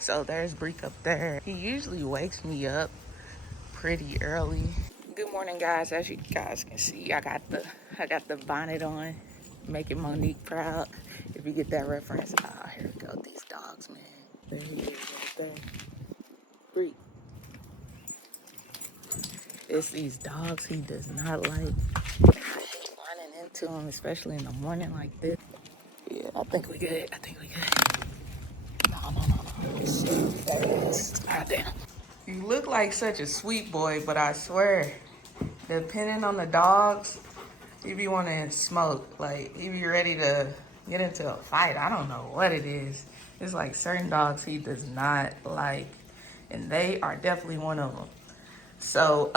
So there's Breek up there. He usually wakes me up pretty early. Good morning, guys. As you guys can see, I got the bonnet on, making Monique proud. If you get that reference, here we go. These dogs, man. There he is right there. Breek. It's these dogs he does not like. I hate running into him, especially in the morning like this. Yeah, I think we good. No. Shit. God damn. You look like such a sweet boy, but I swear, depending on the dogs, he be wanting to smoke. Like, he be ready to get into a fight. I don't know what it is. It's like certain dogs he does not like, and they are definitely one of them. So,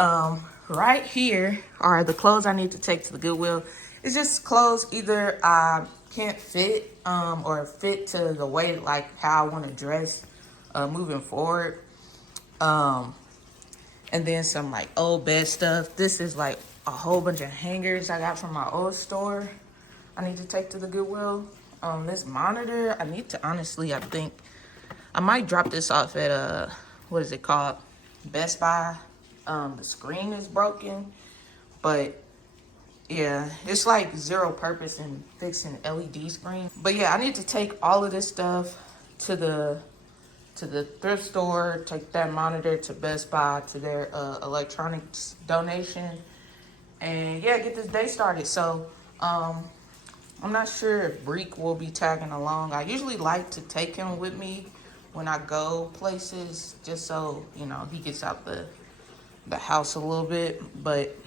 right here are the clothes I need to take to the Goodwill. It's just clothes either I can't fit, or fit to the way, like, how I want to dress, moving forward. And then some, like, old bed stuff. This is, like, a whole bunch of hangers I got from my old store I need to take to the Goodwill. This monitor, I need to, honestly, I think, I might drop this off at, what is it called? Best Buy. The screen is broken, but yeah, it's like zero purpose in fixing LED screen. But yeah, I need to take all of this stuff to the thrift store, take that monitor to Best Buy, to their electronics donation, and yeah, get this day started. So I'm not sure if Breek will be tagging along. I usually like to take him with me when I go places, just so, you know, he gets out the house a little bit. But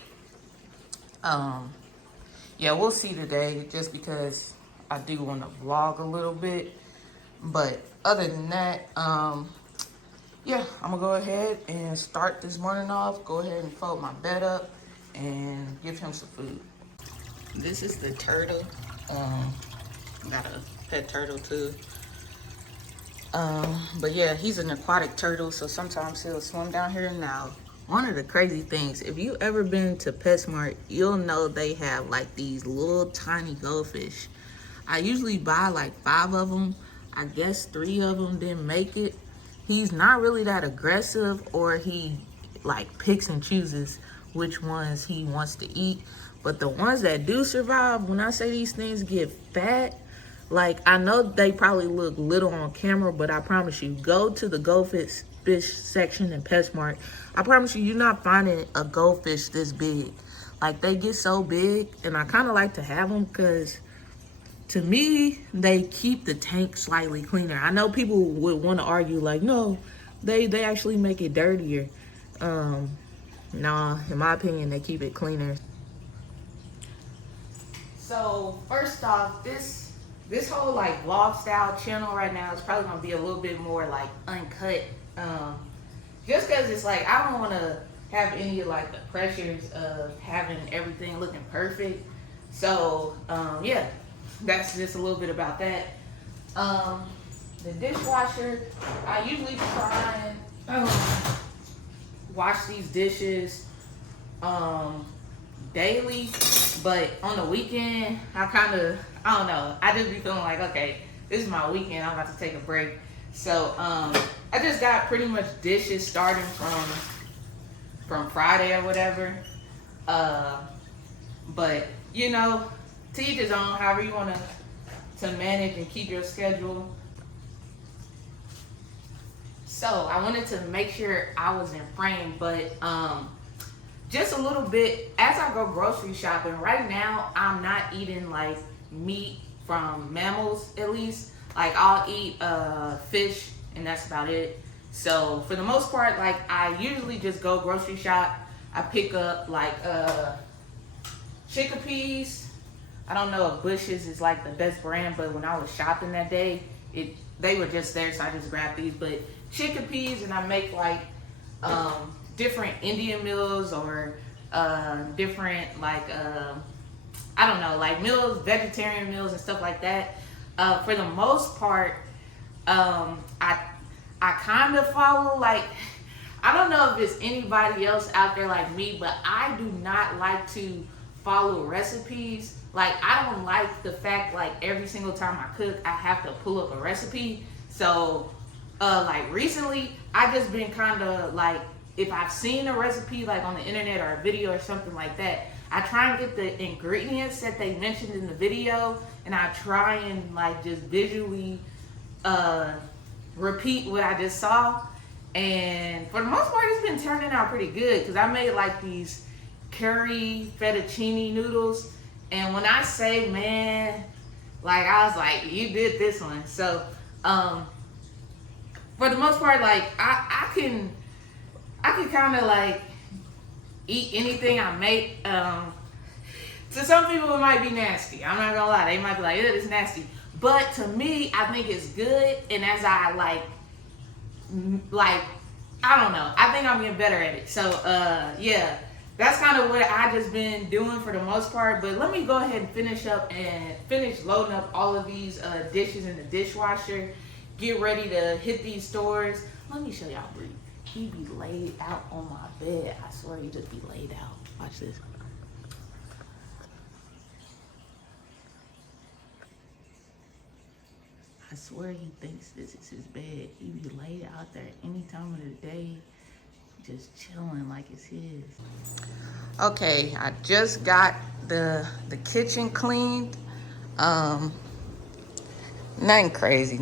yeah, we'll see today, just because I do want to vlog a little bit. But other than that, yeah, I'm gonna go ahead and start this morning off. Go ahead and fold my bed up and give him some food. This is the turtle. Got a pet turtle too. But yeah, he's an aquatic turtle, so sometimes he'll swim down here. Now, one of the crazy things, if you ever been to PetSmart, you'll know they have like these little tiny goldfish. I usually buy like 5 of them. I guess 3 of them didn't make it. He's not really that aggressive, or he like picks and chooses which ones he wants to eat. But the ones that do survive, when I say these things get fat, like, I know they probably look little on camera, but I promise you, go to the goldfish section in PetSmart. I promise you, you're not finding a goldfish this big. Like, they get so big, and I kind of like to have them because, to me, they keep the tank slightly cleaner. I know people would want to argue, like, no, they actually make it dirtier. Nah, in my opinion, they keep it cleaner. So, first off, this whole like vlog style channel right now is probably gonna be a little bit more like uncut, just because it's like I don't want to have any of like the pressures of having everything looking perfect. So yeah, that's just a little bit about that. The dishwasher, I usually try and wash these dishes daily, but on the weekend I don't know, I just be feeling like, okay, this is my weekend, I'm about to take a break. So I just got pretty much dishes starting from Friday or whatever. But you know, to each his own, however you want to manage and keep your schedule. So I wanted to make sure I was in frame, but just a little bit, as I go grocery shopping, right now I'm not eating like meat from mammals, at least. Like, I'll eat fish, and that's about it. So for the most part, like, I usually just go grocery shop. I pick up like chickpeas. I don't know if Bush's is like the best brand, but when I was shopping that day, they were just there, so I just grabbed these. But chickpeas, and I make like different Indian meals, or different like I don't know, like meals, vegetarian meals and stuff like that. For the most part, I kind of follow, like, I don't know if it's anybody else out there like me, but I do not like to follow recipes. Like, I don't like the fact, like, every single time I cook, I have to pull up a recipe. So Like recently, I just been kind of like, if I've seen a recipe like on the internet or a video or something like that, I try and get the ingredients that they mentioned in the video, and I try and like just visually repeat what I just saw. And for the most part, it's been turning out pretty good because I made like these curry fettuccine noodles, and when I say, man, like I was like, you did this one. So for the most part, like I can kind of like eat anything I make. To some people it might be nasty. I'm not gonna lie, they might be like, "Ew, it's nasty." But to me, I think it's good. And as I like I don't know, I think I'm getting better at it. So yeah, that's kind of what I just been doing for the most part. But let me go ahead and finish loading up all of these dishes in the dishwasher. Get ready to hit these stores. Let me show y'all Bree. He be laid out on my bed. I swear he just be laid out. Watch this. I swear he thinks this is his bed. He be laid out there any time of the day, just chilling like it's his. Okay, I just got the kitchen cleaned. Nothing crazy.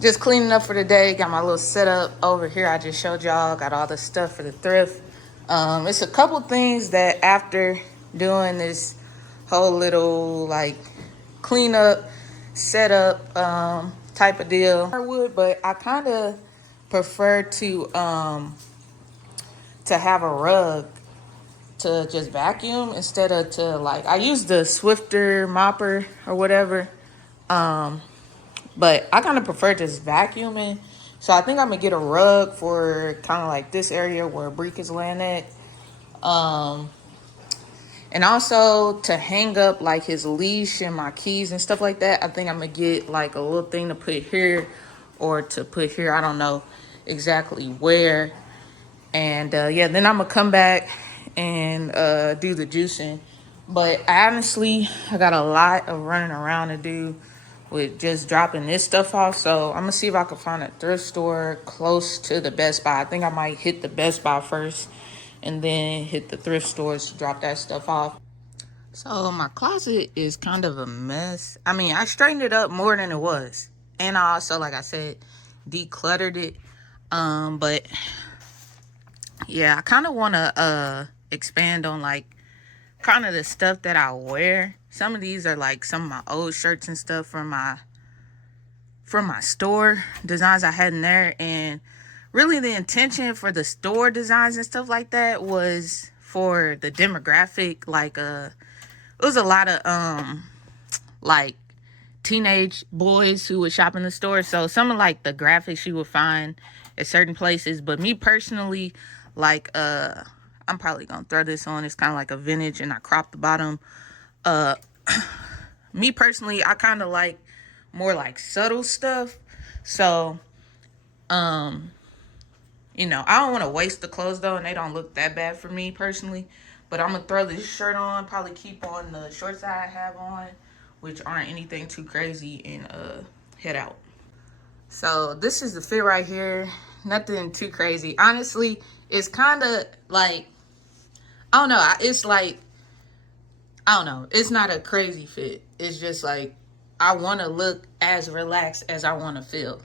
Just cleaning up for the day. Got my little setup over here. I just showed y'all. Got all the stuff for the thrift. It's a couple things that after doing this whole little like cleanup, setup type of deal, I would, but I kind of prefer to have a rug to just vacuum instead of to like, I use the Swifter mopper or whatever. But I kind of prefer just vacuuming. So I think I'm going to get a rug for kind of like this area where Breek is laying at. And also to hang up like his leash and my keys and stuff like that. I think I'm going to get like a little thing to put here or to put here. I don't know exactly where. And yeah, then I'm going to come back and do the juicing. But honestly, I got a lot of running around to do with just dropping this stuff off. So I'm gonna see if I can find a thrift store close to the Best Buy. I think I might hit the Best Buy first and then hit the thrift stores to drop that stuff off. So my closet is kind of a mess. I mean, I straightened it up more than it was. And I also, like I said, decluttered it. But yeah, I kind of want to expand on like kind of the stuff that I wear. Some of these are like some of my old shirts and stuff from my store designs I had in there. And really the intention for the store designs and stuff like that was for the demographic. Like it was a lot of like teenage boys who would shop in the store. So some of like the graphics you would find at certain places. But me personally, like I'm probably gonna throw this on. It's kind of like a vintage and I cropped the bottom. Me personally, I kind of like more like subtle stuff. So, you know, I don't want to waste the clothes though, and they don't look that bad for me personally. But I'm gonna throw this shirt on, probably keep on the shorts that I have on, which aren't anything too crazy, and head out. So this is the fit right here. Nothing too crazy. Honestly, it's kind of like, I don't know. It's like, I don't know. It's not a crazy fit. It's just like, I want to look as relaxed as I want to feel.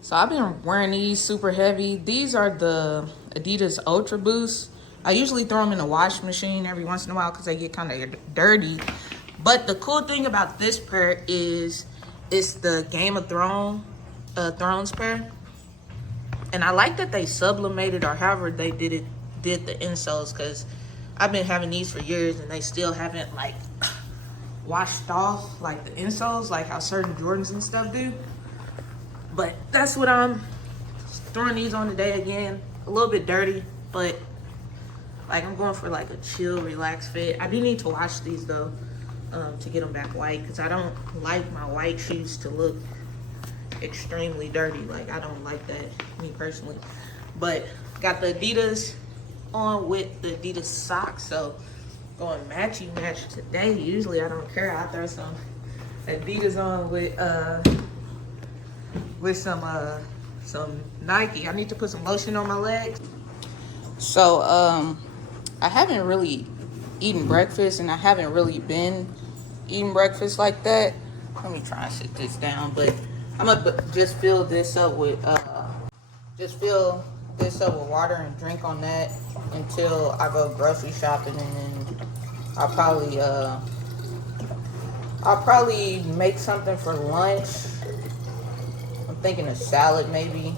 So I've been wearing these super heavy. These are the Adidas Ultra Boost. I usually throw them in the wash machine every once in a while because they get kind of dirty. But the cool thing about this pair is it's the Game of Thrones pair. And I like that they sublimated or however they did the insoles, because I've been having these for years and they still haven't like washed off like the insoles like how certain Jordans and stuff do. But that's what I'm throwing these on today again. A little bit dirty, but like I'm going for like a chill, relaxed fit. I do need to wash these though to get them back white, because I don't like my white shoes to look extremely dirty. Like I don't like that, me personally. But got the Adidas on with the Adidas socks, so going matchy match today. Usually I don't care. I throw some Adidas on with with some Nike. I need to put some lotion on my legs. So I haven't really eaten breakfast, and I haven't really been eating breakfast like that. Let me try and sit this down, but I'm gonna just fill this up with water and drink on that until I go grocery shopping, and then I'll probably make something for lunch. I'm thinking a salad maybe,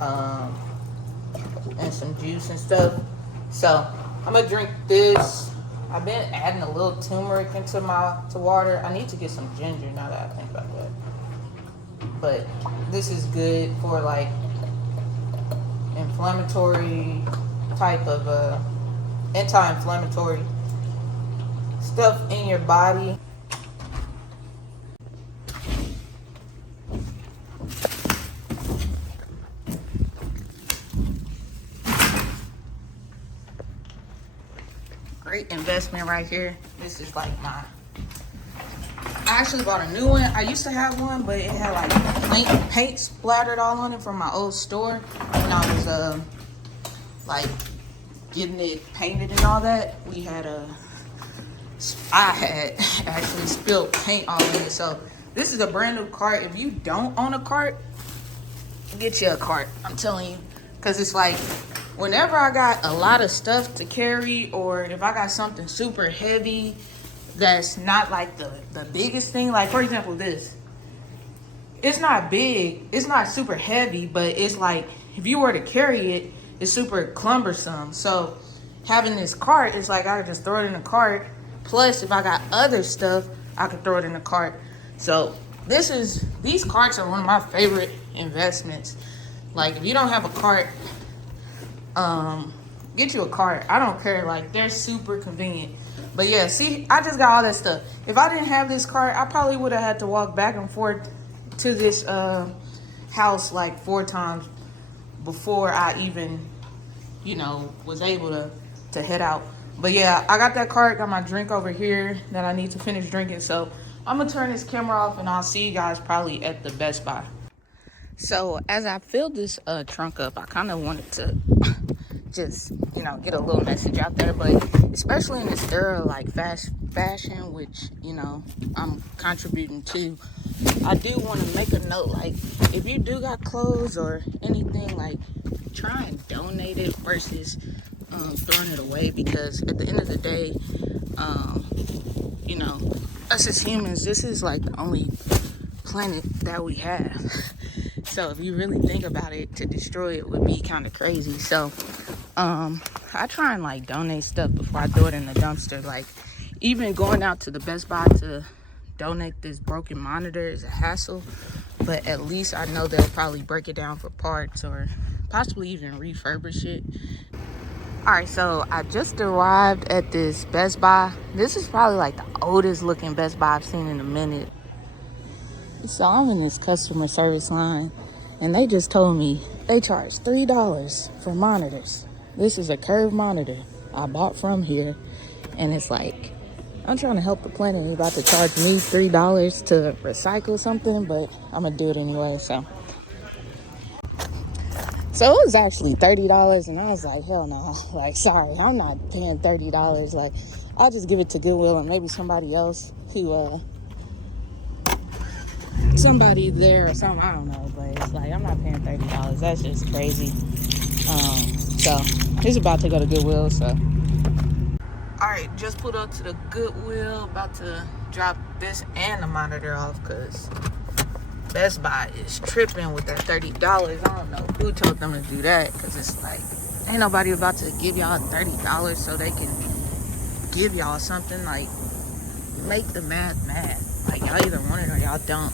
and some juice and stuff. So I'm gonna drink this. I've been adding a little turmeric into water. I need to get some ginger now that I think about that. But this is good for like inflammatory type of anti-inflammatory stuff in your body. Great investment right here. This is like I actually bought a new one. I used to have one, but it had like paint splattered all on it from my old store when I was like getting it painted and all that. I had actually spilled paint all in it. So this is a brand new cart. If you don't own a cart, get you a cart. I'm telling you, because it's like whenever I got a lot of stuff to carry, or if I got something super heavy that's not like the biggest thing, like for example this, it's not big, it's not super heavy, but it's like if you were to carry it, it's super cumbersome. So having this cart, it's like I could just throw it in the cart, plus if I got other stuff I could throw it in the cart. So these carts are one of my favorite investments. Like if you don't have a cart, get you a cart. I don't care, like they're super convenient. But yeah, see, I just got all that stuff. If I didn't have this cart, I probably would have had to walk back and forth to this house like 4 times before I even, was able to head out. But yeah, I got that cart, got my drink over here that I need to finish drinking. So I'm gonna turn this camera off and I'll see you guys probably at the Best Buy. So as I filled this trunk up, I kind of wanted to just, get a little message out there, but especially in this era like fast fashion, which, I'm contributing to, I do want to make a note, like if you do got clothes or anything, like try and donate it versus throwing it away, because at the end of the day, us as humans, this is like the only planet that we have. So if you really think about it, to destroy it would be kind of crazy. So I try and like donate stuff before I throw it in the dumpster. Like even going out to the Best Buy to donate this broken monitor is a hassle, but at least I know they'll probably break it down for parts or possibly even refurbish it. All right, so I just arrived at this Best Buy. This is probably like the oldest looking Best Buy I've seen in a minute. So I'm in this customer service line, and they just told me they charge $3 for monitors. This is a curved monitor I bought from here, and it's like, I'm trying to help the planet. They're about to charge me $3 to recycle something, but I'm gonna do it anyway. So it was actually $30, and I was like, hell no. Like, sorry, I'm not paying $30. Like, I'll just give it to Goodwill and maybe somebody else who, somebody there or something, I don't know. But it's like, I'm not paying $30. That's just crazy. So he's about to go to Goodwill, so. All right, just pulled up to the Goodwill, about to drop this and the monitor off, because Best Buy is tripping with that $30. I don't know who told them to do that, because it's like, ain't nobody about to give y'all $30 so they can give y'all something. Like, make the math mad. Like, y'all either want it or y'all don't.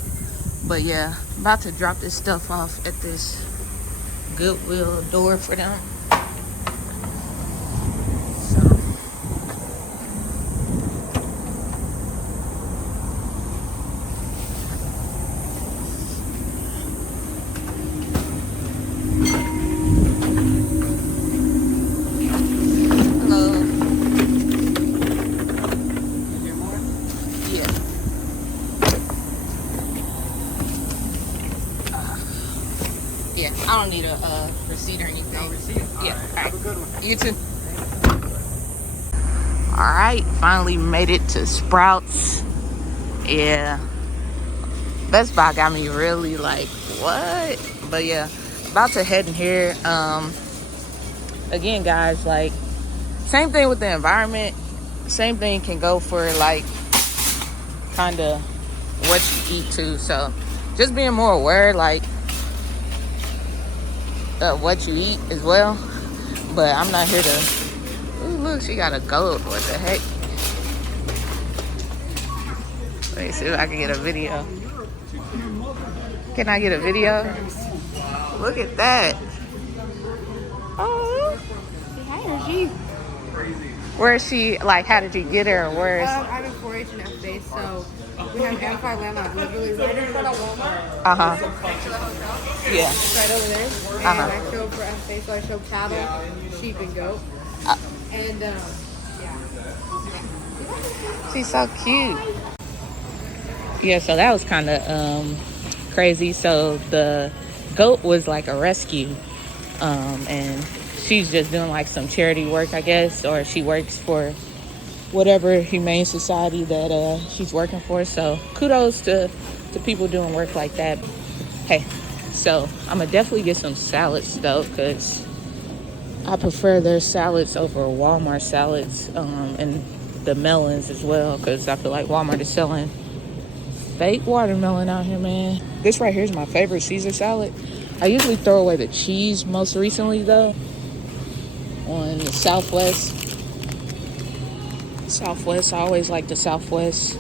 But yeah, I'm about to drop this stuff off at this Goodwill door for them. Yeah, I don't need a receipt or anything. No receipt? Yeah, all right. Have a good one. You too. All right, finally made it to Sprouts. Yeah, Best Buy got me really like, what? But yeah, about to head in here. Again, guys, like, same thing with the environment. Same thing can go for like kind of what you eat too. So just being more aware, like, what you eat as well. But I'm not here to. Ooh, look, she got a goat. What the heck? Let me see if I can get a video. Can I get a video? Look at that. Oh. Hi, Energy. Where is she? Like, how did you get her? Or where is? I'm in 4-H and F-Base, so we have Amplify Landmark literally right in front of Walmart. Next to the hotel. Yeah. It's right over there. And I show for F-Base, so I show cattle, sheep, and goat. And, yeah. She's so cute. Yeah, so that was kind of crazy. So the goat was like a rescue, and she's just doing like some charity work, I guess, or she works for whatever humane society that she's working for. So kudos to people doing work like that. Hey, so I'm gonna definitely get some salads though, because I prefer their salads over Walmart salads, and the melons as well, because I feel like Walmart is selling fake watermelon out here, man. This right here is my favorite Caesar salad. I usually throw away the cheese most recently though. On the Southwest, I always like the Southwest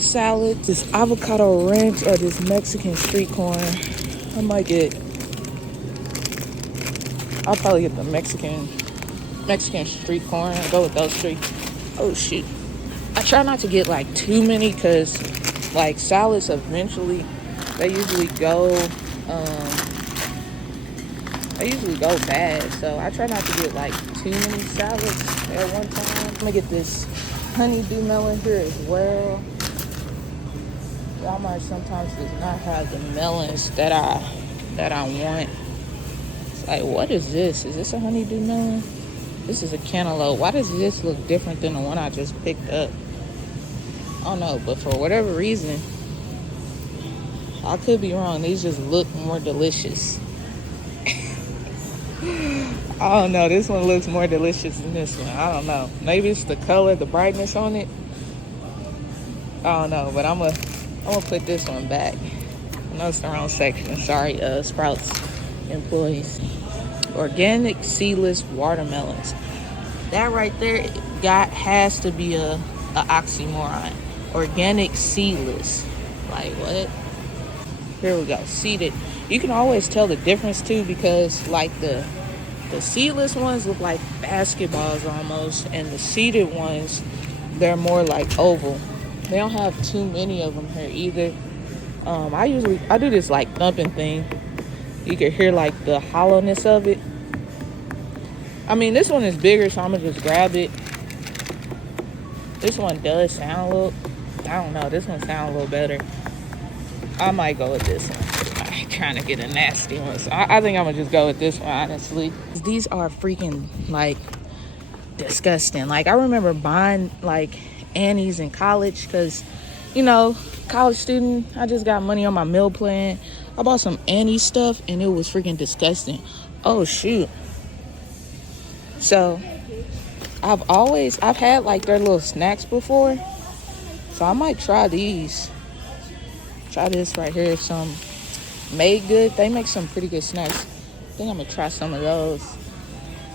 salad. This avocado ranch or this Mexican street corn. I'll probably get the Mexican street corn and go with those three. Oh shoot. I try not to get like too many, because like salads eventually they usually go bad. So I try not to get like too many salads at one time. I'm gonna get this honeydew melon here as well. Walmart sometimes does not have the melons that I want. It's like, what is this? Is this a honeydew melon? This is a cantaloupe. Why does this look different than the one I just picked up? I don't know, but for whatever reason, I could be wrong. These just look more delicious. I don't know. This one looks more delicious than this one. I don't know. Maybe it's the color, the brightness on it. I don't know, but I'm gonna put this one back. I know it's the wrong section. Sorry, Sprouts employees. Organic seedless watermelons. That right there has to be a oxymoron. Organic seedless. Like what? Here we go. Seeded. You can always tell the difference too, because like the seedless ones look like basketballs almost, and the seeded ones, they're more like oval. They don't have too many of them here either. I do this like thumping thing. You can hear like the hollowness of it. I mean, this one is bigger, so I'm gonna just grab it. This one does sound a little, I don't know, this one sounds a little better. I might go with this one. I'm trying to get a nasty one, so I think I'm gonna just go with this one, honestly. These are freaking like disgusting. Like, I remember buying like Annie's in college, because, you know, college student, I just got money on my meal plan. I bought some Annie's stuff and it was freaking disgusting. Oh shoot. So I've had like their little snacks before, so I might try these. Try this right here, some Made Good. They make some pretty good snacks. I think I'm gonna try some of those.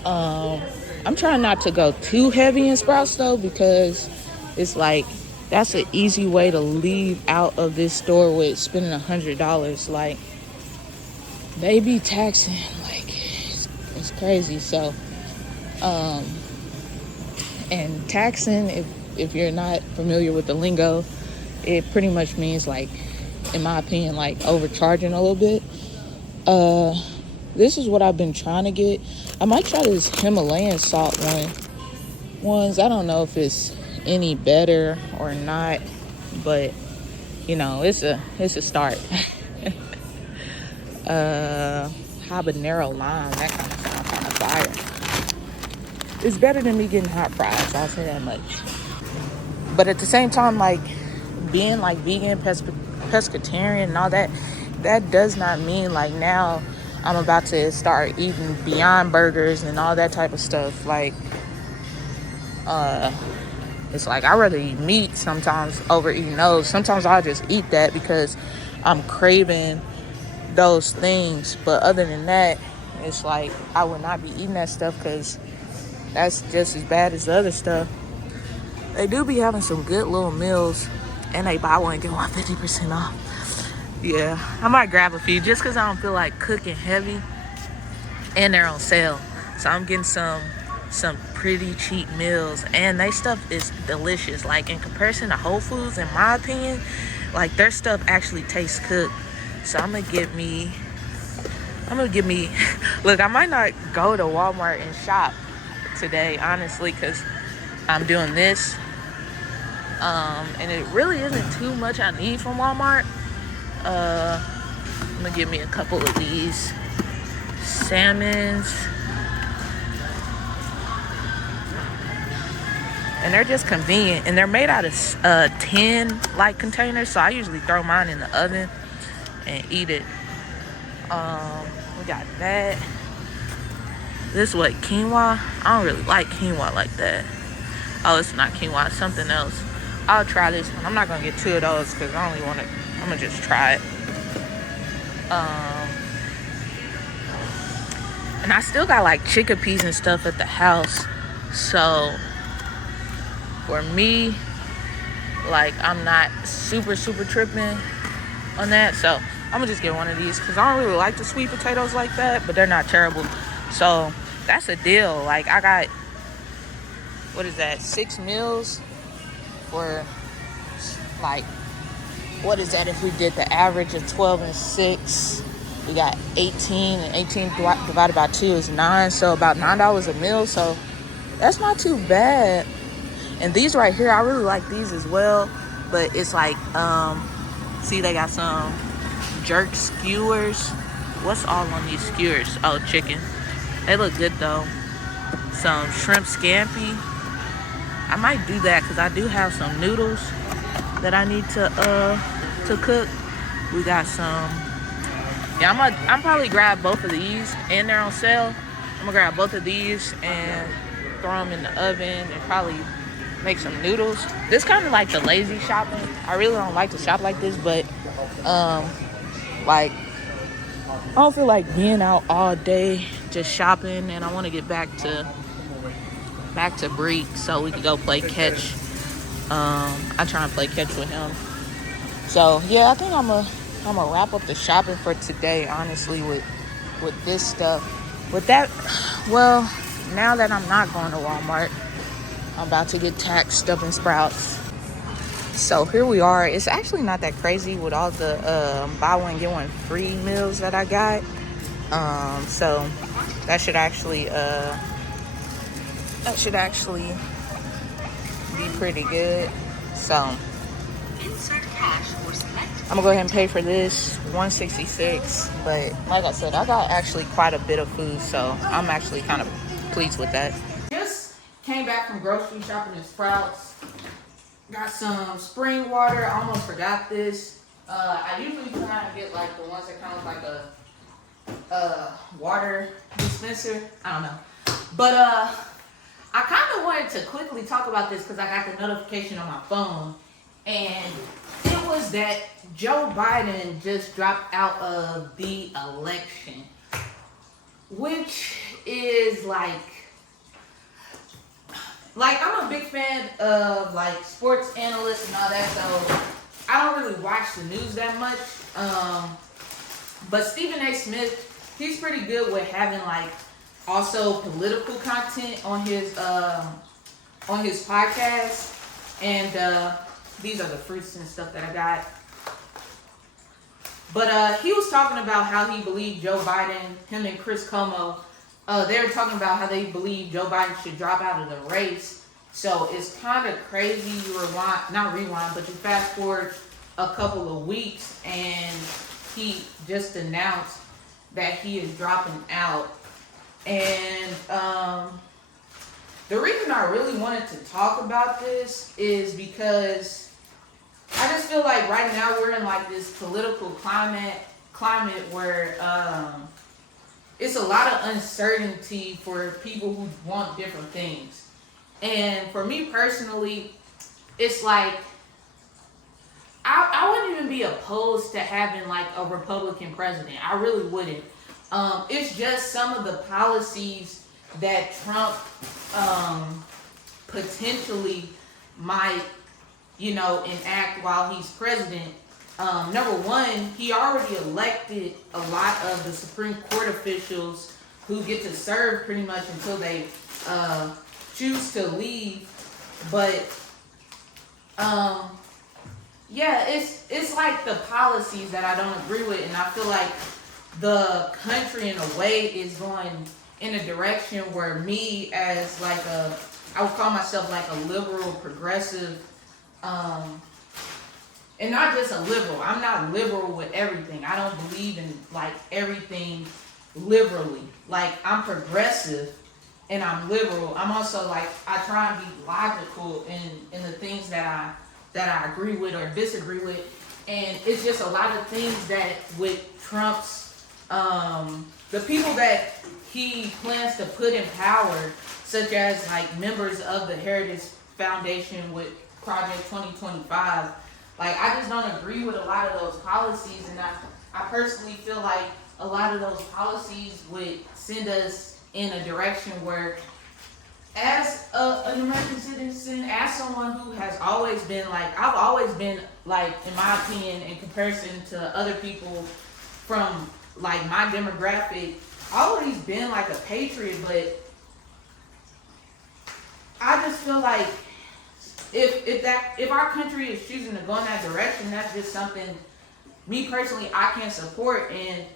I'm trying not to go too heavy in Sprouts though, because it's like that's an easy way to leave out of this store with spending $100. Like, they be taxing, like it's crazy. So and taxing, if you're not familiar with the lingo, it pretty much means, like, in my opinion, like overcharging a little bit. This is what I've been trying to get. I might try this Himalayan salt ones. I don't know if it's any better or not, but you know, it's a start. habanero lime. That kind of sounds kind of fire. It's better than me getting hot fries. I'll say that much. But at the same time, like being like vegan, pescatarian, and all that, that does not mean like now I'm about to start eating Beyond Burgers and all that type of stuff. Like, it's like I'd rather eat meat sometimes over eating those. Sometimes I'll just eat that because I'm craving those things. But other than that, it's like I would not be eating that stuff because that's just as bad as the other stuff. They do be having some good little meals, and they buy one get one 50% off. Yeah, I might grab a few just because I don't feel like cooking heavy, and they're on sale. So I'm getting some pretty cheap meals, and their stuff is delicious. Like in comparison to Whole Foods, in my opinion, like their stuff actually tastes cooked. So I'm gonna get me look, I might not go to Walmart and shop today, honestly, because I'm doing this. And it really isn't too much I need from Walmart. I'm gonna give me a couple of these salmons. And they're just convenient. And they're made out of tin like containers. So I usually throw mine in the oven and eat it. We got that. This is what, quinoa? I don't really like quinoa like that. Oh, it's not quinoa, it's something else. I'll try this one. I'm not gonna get two of those because I only want to. I'm gonna just try it. And I still got like chickpeas and stuff at the house. So for me, like I'm not super tripping on that. So I'm gonna just get one of these because I don't really like the sweet potatoes like that, but they're not terrible. So that's a deal. Like I got, what is that, 6 meals for like, what is that if we did the average of 12 and 6? We got 18, and 18 divided by 2 is 9, so about $9 a meal. So that's not too bad. And these right here, I really like these as well, but it's like, see, they got some jerk skewers. What's all on these skewers? Oh, chicken. They look good though. Some shrimp scampi. I might do that because I do have some noodles that I need to cook. We got some. Yeah, I'm probably grab both of these, and they're on sale. I'm gonna grab both of these and throw them in the oven and probably make some noodles. This kind of like the lazy shopping. I really don't like to shop like this, but like I don't feel like being out all day just shopping, and I want to get back to Breek so we could go play catch. I try and play catch with him. So yeah, I think I'm gonna wrap up the shopping for today, honestly, with this stuff. With that, well, now that I'm not going to Walmart, I'm about to get taxed up in Sprouts. So here we are. It's actually not that crazy with all the buy one get one free meals that I got. So that should actually be pretty good. So I'm gonna go ahead and pay for this $166. But like I said, I got actually quite a bit of food, so I'm actually kind of pleased with that. Just came back from grocery shopping in Sprouts. Got some spring water. I almost forgot this. I usually try and get like the ones that kind of like a water dispenser. I don't know. But I kind of wanted to quickly talk about this because I got the notification on my phone. And it was that Joe Biden just dropped out of the election. Which is like I'm a big fan of like sports analysts and all that, so I don't really watch the news that much. But Stephen A. Smith, he's pretty good with having like also political content on his podcast. And these are the fruits and stuff that I got. But he was talking about how he believed Joe Biden, him and Chris Cuomo, they were talking about how they believe Joe Biden should drop out of the race. So it's kind of crazy. You but you fast forward a couple of weeks and he just announced that he is dropping out. And the reason I really wanted to talk about this is because I just feel like right now we're in like this political climate where it's a lot of uncertainty for people who want different things. And for me personally, it's like I wouldn't even be opposed to having like a Republican president. I really wouldn't. It's just some of the policies that Trump potentially might, enact while he's president. Number one, he already elected a lot of the Supreme Court officials who get to serve pretty much until they choose to leave. But yeah, it's like the policies that I don't agree with, and I feel like the country in a way is going in a direction where me as like I would call myself like a liberal progressive, and not just a liberal. I'm not liberal with everything. I don't believe in like everything liberally. Like I'm progressive and I'm liberal. I'm also like, I try and be logical in the things that I agree with or disagree with. And it's just a lot of things that with Trump's, the people that he plans to put in power, such as like members of the Heritage Foundation with Project 2025, like I just don't agree with a lot of those policies. And I personally feel like a lot of those policies would send us in a direction where, as an American citizen, as someone who has always been like, I've always been like, in my opinion, in comparison to other people from like my demographic, always been like a patriot. But I just feel like if our country is choosing to go in that direction, that's just something me personally I can't support. And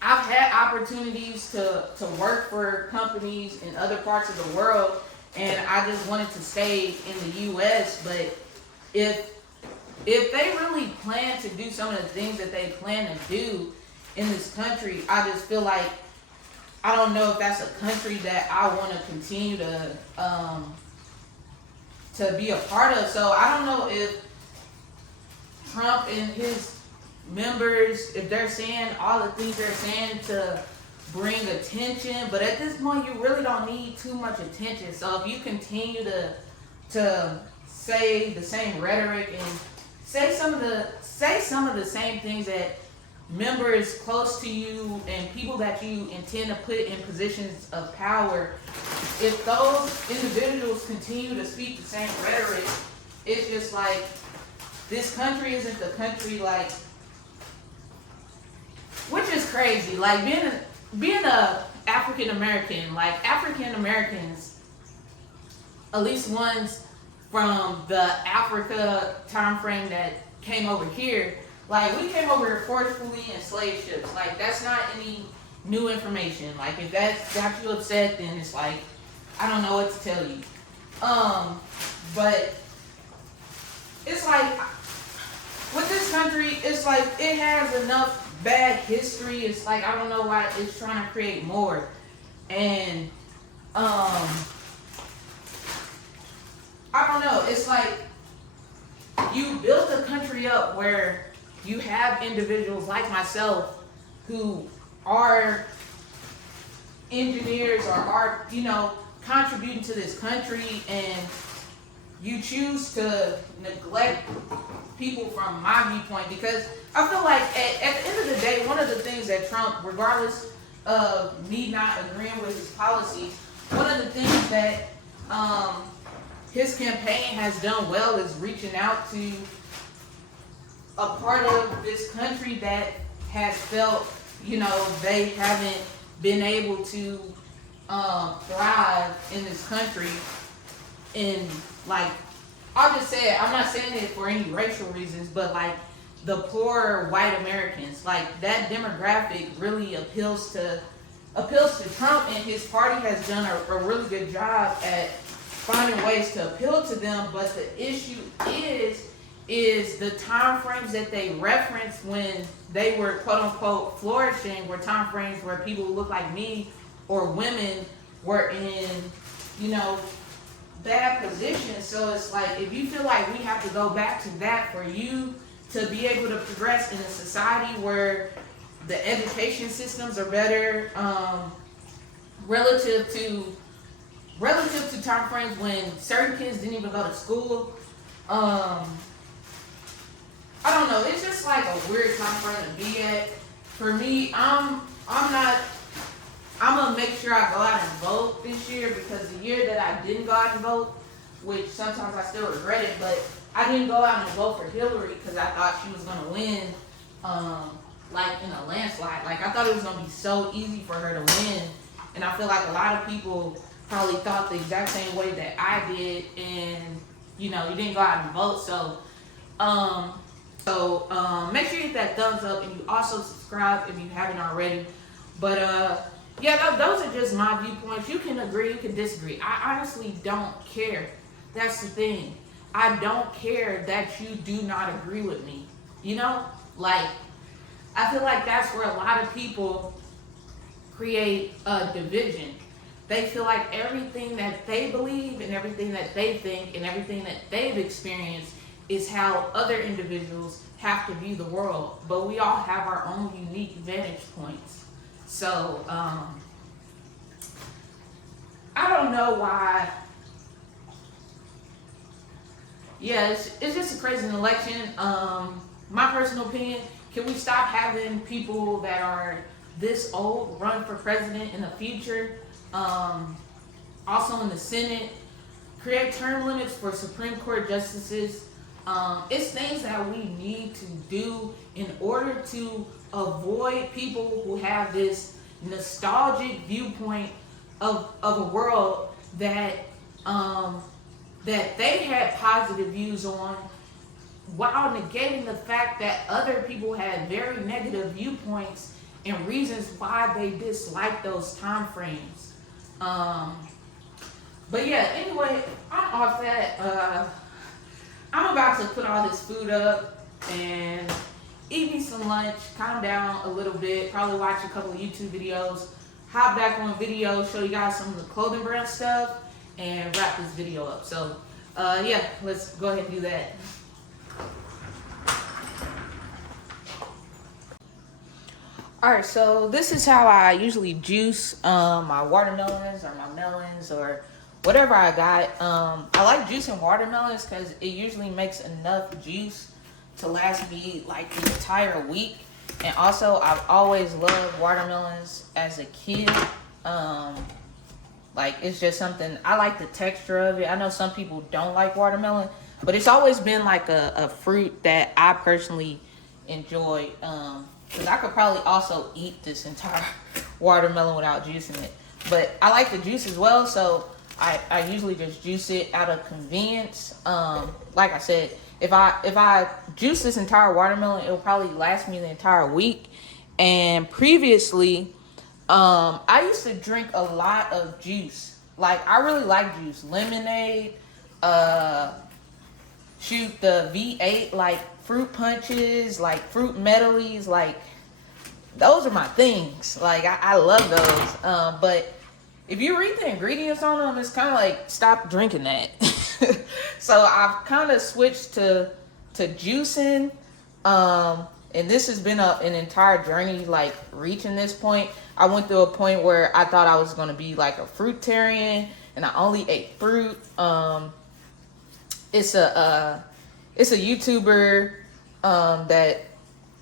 I've had opportunities to work for companies in other parts of the world, and I just wanted to stay in the U.S. But if they really plan to do some of the things that they plan to do in this country, I just feel like I don't know if that's a country that I want to continue to be a part of. So I don't know if Trump and his members, if they're saying all the things they're saying to bring attention, but at this point you really don't need too much attention. So if you continue to say the same rhetoric and say some of the same things that members close to you and people that you intend to put in positions of power, if those individuals continue to speak the same rhetoric, it's just like this country isn't the country like. Which is crazy. Like being a African American, like African Americans, at least ones from the Africa time frame that came over here, like we came over here forcefully in slave ships. Like that's not any new information. Like if that got you upset, then it's like I don't know what to tell you. But it's like with this country, it's like it has enough bad history. It's like I don't know why it's trying to create more. And I don't know, it's like you built a country up where you have individuals like myself who are engineers or are contributing to this country, and you choose to neglect people from my viewpoint. Because I feel like at the end of the day, one of the things that Trump, regardless of me not agreeing with his policies, one of the things that his campaign has done well is reaching out to a part of this country that has felt, they haven't been able to thrive in this country. And like, I'll just say it, I'm not saying it for any racial reasons, but like the poor white Americans, like that demographic really appeals to Trump, and his party has done a really good job at finding ways to appeal to them. But the issue is is the time frames that they reference when they were quote unquote flourishing were time frames where people who look like me or women were in, you know, bad positions. So it's like, if you feel like we have to go back to that for you to be able to progress in a society where the education systems are better, relative to time frames when certain kids didn't even go to school. I don't know. It's just like a weird time frame to be at. For me, I'm gonna make sure I go out and vote this year, because the year that I didn't go out and vote, which sometimes I still regret it, but I didn't go out and vote for Hillary because I thought she was gonna win, like in a landslide. Like, I thought it was gonna be so easy for her to win, and I feel like a lot of people probably thought the exact same way that I did, and you know, you didn't go out and vote. So make sure you hit that thumbs up, and you also subscribe if you haven't already. But yeah, those are just my viewpoints. You can agree, you can disagree. I honestly don't care. That's the thing. I don't care that you do not agree with me. You know, like, I feel like that's where a lot of people create a division. They feel like everything that they believe and everything that they think and everything that they've experienced is how other individuals have to view the world. But we all have our own unique vantage points. So, I don't know why. Yeah, it's just a crazy election. My personal opinion, can we stop having people that are this old run for president in the future? Also in the Senate, create term limits for Supreme Court justices. It's things that we need to do in order to avoid people who have this nostalgic viewpoint of a world that that they had positive views on, while negating the fact that other people had very negative viewpoints and reasons why they dislike those time frames. But yeah, anyway, I'm off that. I'm about to put all this food up and eat me some lunch, calm down a little bit, probably watch a couple of YouTube videos, hop back on video, show you guys some of the Clothingbrand stuff, and wrap this video up. So yeah, let's go ahead and do that. Alright, so this is how I usually juice my watermelons or my melons or whatever I got. I like juicing watermelons because it usually makes enough juice to last me like the entire week. And also, I've always loved watermelons as a kid. Like, it's just something, I like the texture of it. I know some people don't like watermelon, but it's always been like a fruit that I personally enjoy. Because I could probably also eat this entire watermelon without juicing it. But I like the juice as well, so I usually just juice it out of convenience. Like I said, if I juice this entire watermelon, it'll probably last me the entire week. And previously, I used to drink a lot of juice. Like, I really like juice. Lemonade, the V8, like fruit punches, like fruit medleys, like those are my things. Like, I love those. But if you read the ingredients on them, it's kind of like, stop drinking that. So I've kind of switched to juicing. And this has been an entire journey, like reaching this point. I went through a point where I thought I was going to be like a fruitarian and I only ate fruit. It's a YouTuber that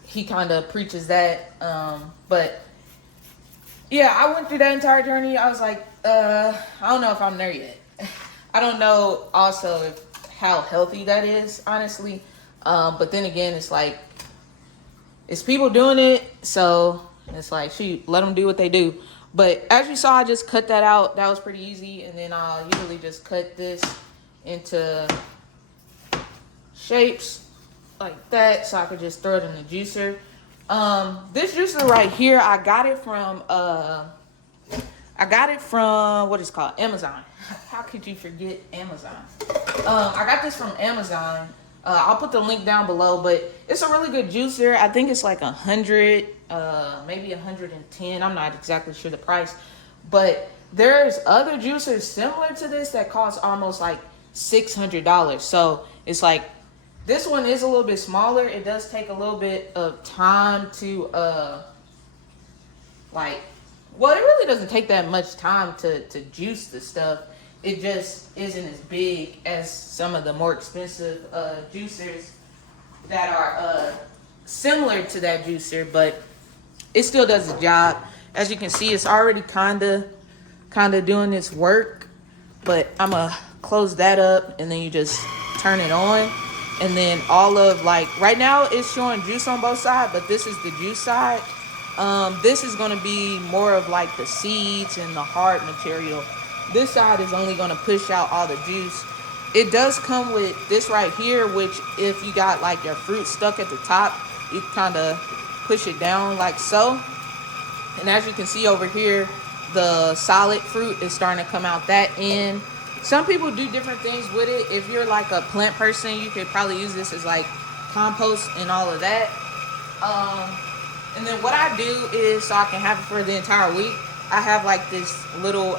he kind of preaches that. But yeah, I went through that entire journey. I was like, I don't know if I'm there yet. I don't know also how healthy that is, honestly. But then again, it's like, it's people doing it, so it's like, shoot, let them do what they do. But as you saw, I just cut that out. That was pretty easy. And then I'll usually just cut this into shapes like that, so I could just throw it in the juicer. This juicer right here, I got it from what is called Amazon. How could you forget Amazon? I got this from Amazon. I'll put the link down below, but it's a really good juicer. I think it's like 100, maybe 110. I'm not exactly sure the price, but there's other juicers similar to this that cost almost like $600. So it's like, this one is a little bit smaller. It does take a little bit of time to, like, well, it really doesn't take that much time to juice the stuff. It just isn't as big as some of the more expensive juicers that are similar to that juicer, but it still does the job. As you can see, it's already kind of doing its work, but I'm gonna close that up, and then you just turn it on, and then all of, like, right now it's showing juice on both sides, but this is the juice side. This is going to be more of like the seeds and the hard material. This side is only going to push out all the juice. It does come with this right here, which if you got like your fruit stuck at the top, you kind of push it down like so. And as you can see over here, the solid fruit is starting to come out that end. Some people do different things with it. If you're like a plant person, you could probably use this as like compost and all of that. And then what I do is, so I can have it for the entire week, I have like this little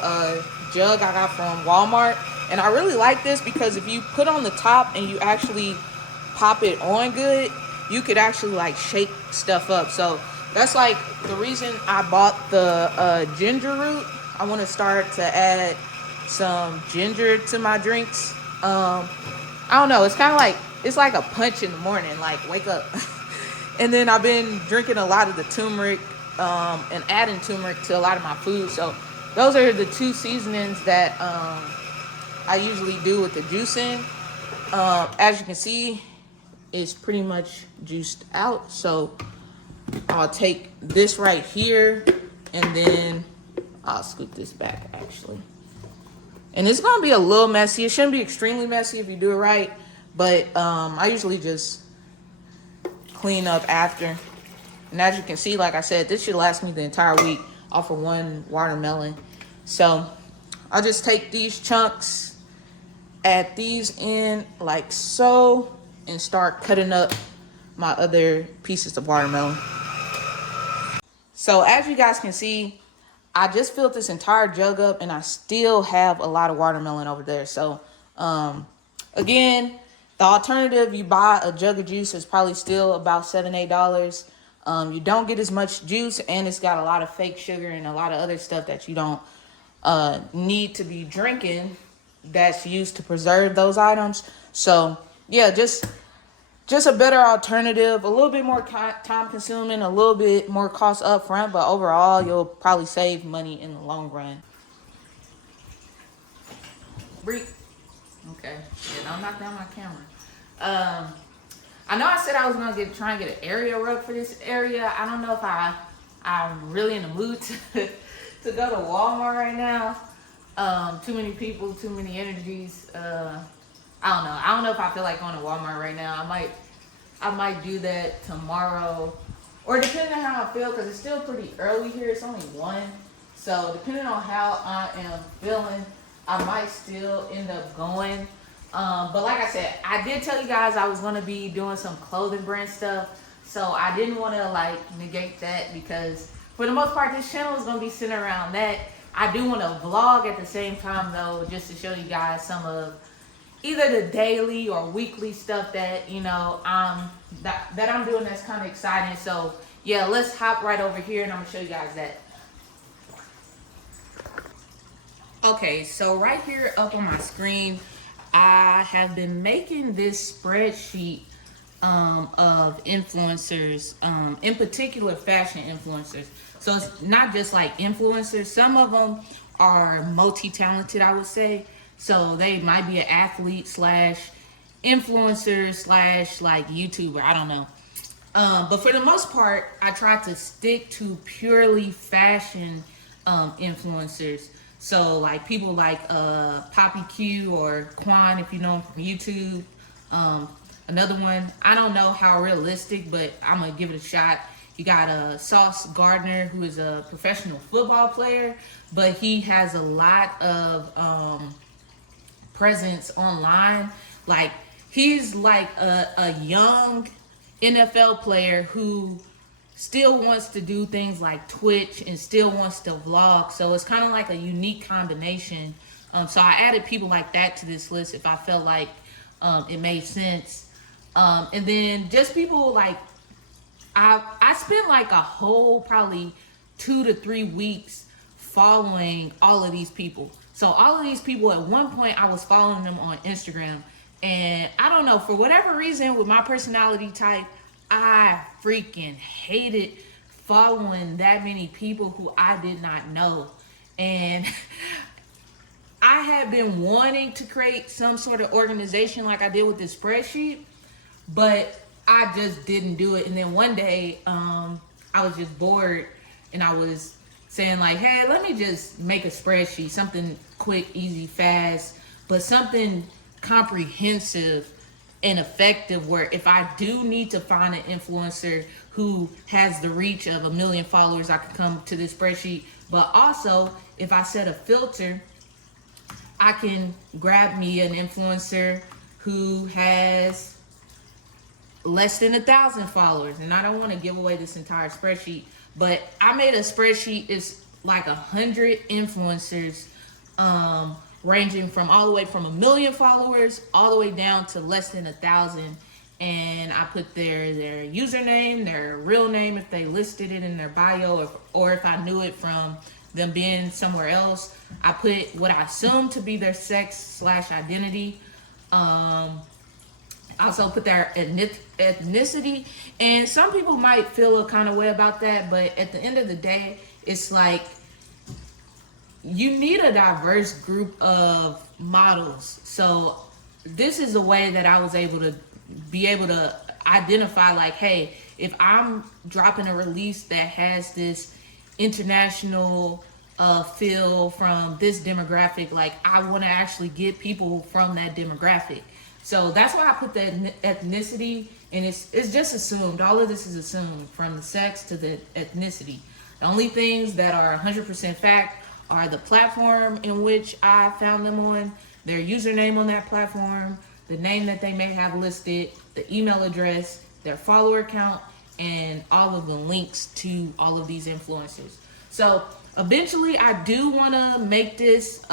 jug I got from Walmart. And I really like this because if you put on the top and you actually pop it on good, you could actually like shake stuff up. So that's like the reason I bought the ginger root. I want to start to add some ginger to my drinks. I don't know, it's kind of like, it's like a punch in the morning, like wake up. And then I've been drinking a lot of the turmeric and adding turmeric to a lot of my food. So those are the two seasonings that I usually do with the juicing. As you can see, it's pretty much juiced out. So I'll take this right here, and then I'll scoop this back actually. And it's gonna be a little messy. It shouldn't be extremely messy if you do it right, but I usually just clean up after. And as you can see, like I said, this should last me the entire week off of one watermelon. So I'll just take these chunks, add these in like so, and start cutting up my other pieces of watermelon. So as you guys can see, I just filled this entire jug up, and I still have a lot of watermelon over there. So again, the alternative, you buy a jug of juice, is probably still about $7, $8. You don't get as much juice, and it's got a lot of fake sugar and a lot of other stuff that you don't need to be drinking that's used to preserve those items. So yeah, just a better alternative, a little bit more time consuming, a little bit more cost up front, but overall you'll probably save money in the long run. Breathe. Okay, yeah, don't knock down my camera. I know I said I was gonna try and get an area rug for this area. I don't know if I'm really in the mood to go to Walmart right now. Too many people, too many energies. I don't know if I feel like going to Walmart right now. I might do that tomorrow, or depending on how I feel, because it's still pretty early here. It's only 1, so depending on how I am feeling, I might still end up going. But like I said, I did tell you guys I was going to be doing some Clothingbrand stuff, so I didn't want to like negate that, because for the most part this channel is going to be centered around that. I do want to vlog at the same time though, just to show you guys some of either the daily or weekly stuff that, you know, that I'm doing that's kind of exciting. So yeah, let's hop right over here and I'm gonna show you guys that. Okay, so right here up on my screen, I have been making this spreadsheet of influencers, in particular fashion influencers. So it's not just like influencers. Some of them are multi-talented, I would say. So they might be an athlete slash influencer slash like YouTuber, I don't know. But for the most part, I try to stick to purely fashion influencers. So like people like Poppy Q or Quan, if you know him from YouTube. Another one, I don't know how realistic, but I'm gonna give it a shot. You got Sauce Gardner, who is a professional football player, but he has a lot of presence online. Like he's like a young NFL player who still wants to do things like Twitch and still wants to vlog. So it's kind of like a unique combination. So I added people like that to this list if I felt like it made sense. And then just people like, I spent like a whole probably 2 to 3 weeks following all of these people. So all of these people, at one point I was following them on Instagram, and I don't know, for whatever reason with my personality type, I freaking hated following that many people who I did not know. And I had been wanting to create some sort of organization like I did with this spreadsheet, but I just didn't do it. And then one day, I was just bored, and I was saying like, hey, let me just make a spreadsheet, something quick, easy, fast, but something comprehensive and effective, where if I do need to find an influencer who has the reach of 1 million followers, I can come to this spreadsheet. But also, if I set a filter, I can grab me an influencer who has less than 1,000 followers. And I don't want to give away this entire spreadsheet, but I made a spreadsheet. It's like 100 influencers, ranging from all the way from 1 million followers all the way down to less than 1,000. And I put their username, their real name if they listed it in their bio, or if I knew it from them being somewhere else. I put what I assume to be their sex/identity. I also put their ethnicity. And some people might feel a kind of way about that, but at the end of the day, it's like, you need a diverse group of models. So this is a way that I was able to identify like, hey, if I'm dropping a release that has this international feel from this demographic, like I want to actually get people from that demographic. So that's why I put the ethnicity, and it's just assumed. All of this is assumed, from the sex to the ethnicity. The only things that are 100% fact are the platform in which I found them on, their username on that platform, the name that they may have listed, the email address, their follower count, and all of the links to all of these influencers. So eventually I do want to make this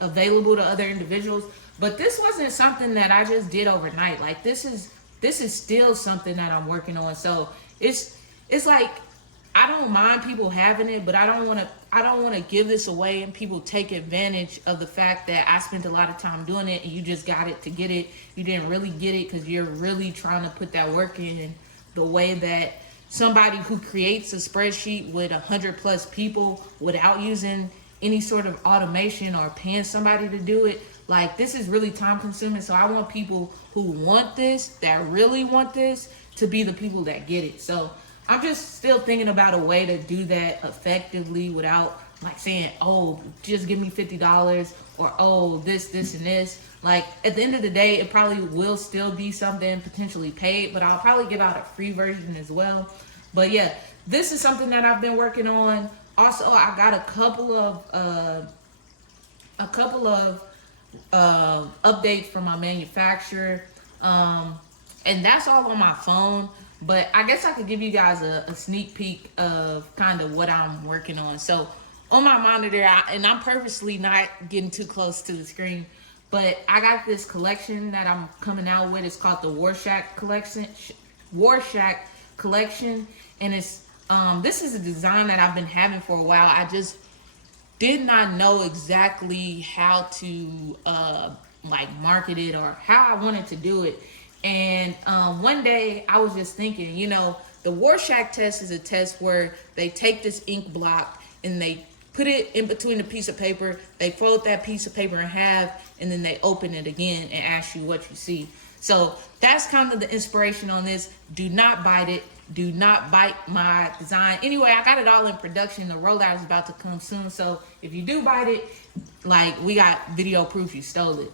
available to other individuals, but this wasn't something that I just did overnight. Like this is still something that I'm working on. So it's like, I don't mind people having it, but I don't want to give this away and people take advantage of the fact that I spent a lot of time doing it and you just got it to get it. You didn't really get it because you're really trying to put that work in the way that somebody who creates a spreadsheet with 100+ people without using any sort of automation or paying somebody to do it. Like, this is really time consuming. So I want people who want this, that really want this, to be the people that get it. So I'm just still thinking about a way to do that effectively without like saying, oh, just give me $50, or oh, this, and this. Like, at the end of the day, it probably will still be something potentially paid, but I'll probably give out a free version as well. But yeah, this is something that I've been working on. Also, I got a couple of updates from my manufacturer, and that's all on my phone. But I guess I could give you guys a sneak peek of kind of what I'm working on. So on my monitor, and I'm purposely not getting too close to the screen, but I got this collection that I'm coming out with. It's called the Warshak collection, and it's this is a design that I've been having for a while. I just did not know exactly how to like market it or how I wanted to do it. And one day I was just thinking, you know, the Warshak test is a test where they take this ink block and they put it in between a piece of paper, they fold that piece of paper in half, and then they open it again and ask you what you see. So that's kind of the inspiration on this. Do not bite it. Do not bite my design. Anyway, I got it all in production. The rollout is about to come soon. So if you do bite it, like, we got video proof you stole it.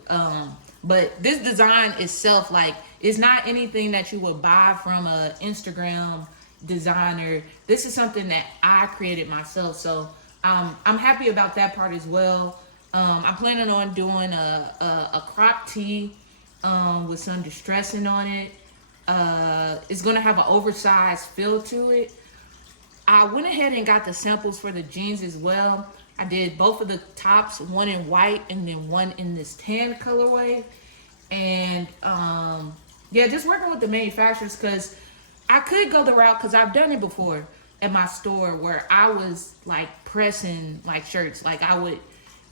But this design itself, like, is not anything that you would buy from a Instagram designer. This is something that I created myself. So I'm happy about that part as well. I'm planning on doing a crop tee with some distressing on it. It's gonna have an oversized feel to it. I went ahead and got the samples for the jeans as well. I did both of the tops, one in white and then one in this tan colorway. And yeah, just working with the manufacturers, because I could go the route, because I've done it before at my store, where I was like pressing like shirts. Like I would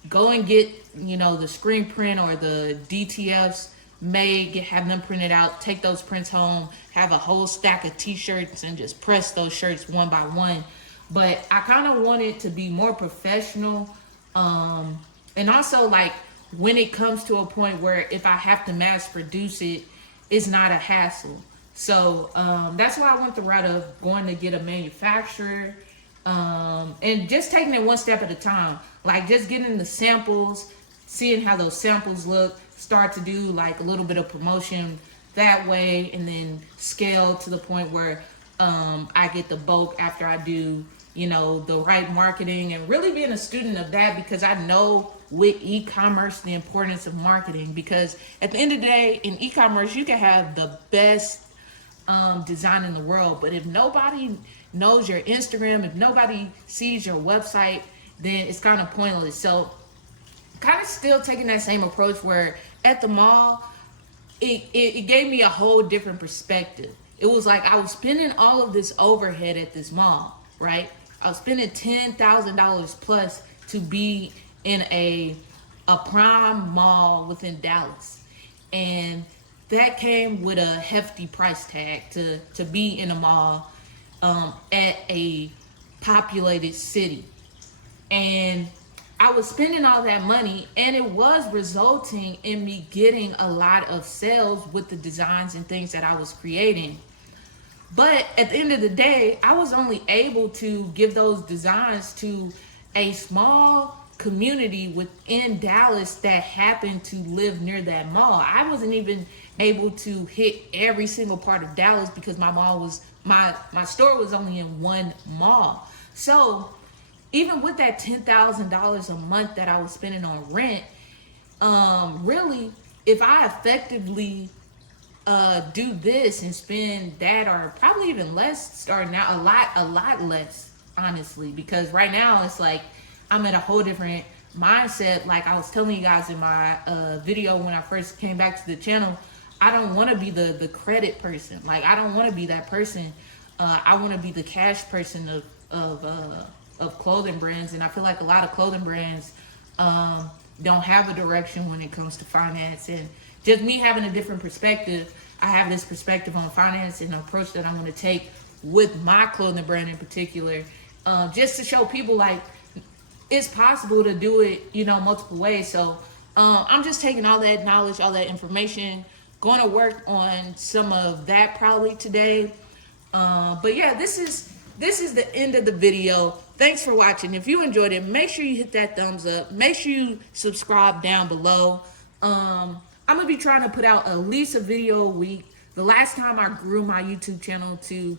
go and get, you know, the screen print or the DTFs made, have them printed out, take those prints home, have a whole stack of t-shirts and just press those shirts one by one. But I kind of want it to be more professional, and also like when it comes to a point where if I have to mass produce it, it's not a hassle. So that's why I went the route of going to get a manufacturer, and just taking it one step at a time. Like just getting the samples, seeing how those samples look, start to do like a little bit of promotion that way, and then scale to the point where I get the bulk after I do, you know, the right marketing, and really being a student of that, because I know with e-commerce the importance of marketing. Because at the end of the day, in e-commerce, you can have the best design in the world, but if nobody knows your Instagram, if nobody sees your website, then it's kind of pointless. So kind of still taking that same approach, where at the mall, it gave me a whole different perspective. It was like I was spending all of this overhead at this mall, right? I was spending $10,000 plus to be in a prime mall within Dallas. And that came with a hefty price tag to be in a mall at a populated city. And I was spending all that money, and it was resulting in me getting a lot of sales with the designs and things that I was creating. But at the end of the day, I was only able to give those designs to a small community within Dallas that happened to live near that mall. I wasn't even able to hit every single part of Dallas, because my store was only in one mall. So even with that $10,000 a month that I was spending on rent, really, if I effectively do this and spend that, or probably even less starting out, a lot less, honestly, because right now it's like I'm at a whole different mindset. Like I was telling you guys in my video when I first came back to the channel, I don't want to be the credit person. Like I don't want to be that person. I want to be the cash person of clothing brands. And I feel like a lot of clothing brands don't have a direction when it comes to finance. And just me having a different perspective, I have this perspective on finance and the approach that I'm going to take with my clothing brand in particular, just to show people like it's possible to do it, you know, multiple ways. So I'm just taking all that knowledge, all that information, going to work on some of that probably today. But yeah, this is the end of the video. Thanks for watching. If you enjoyed it, make sure you hit that thumbs up. Make sure you subscribe down below. I'm gonna be trying to put out at least a video a week. The last time I grew my YouTube channel to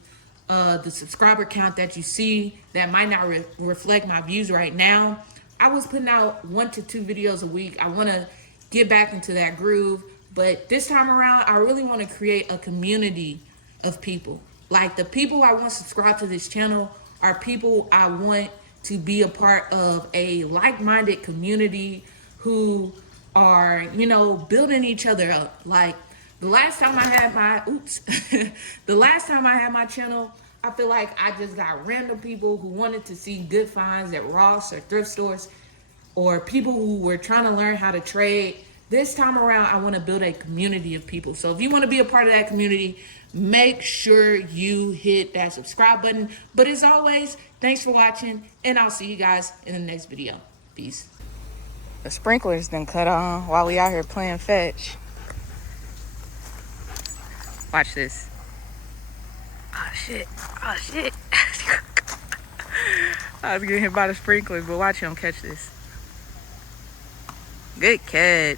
the subscriber count that you see, that might not reflect my views right now, I was putting out 1 to 2 videos a week. I want to get back into that groove, but this time around, I really want to create a community of people. Like the people I want to subscribe to this channel are people I want to be a part of a like-minded community who are, you know, building each other up. Like the last time I had my channel, I feel like I just got random people who wanted to see good finds at Ross or thrift stores, or people who were trying to learn how to trade. This time around, I want to build a community of people. So if you want to be a part of that community, make sure you hit that subscribe button. But as always, thanks for watching, and I'll see you guys in the next video. Peace. The sprinklers done cut on while we out here playing fetch. Watch this. Oh shit. Oh shit. I was getting hit by the sprinklers, but watch him catch this. Good catch.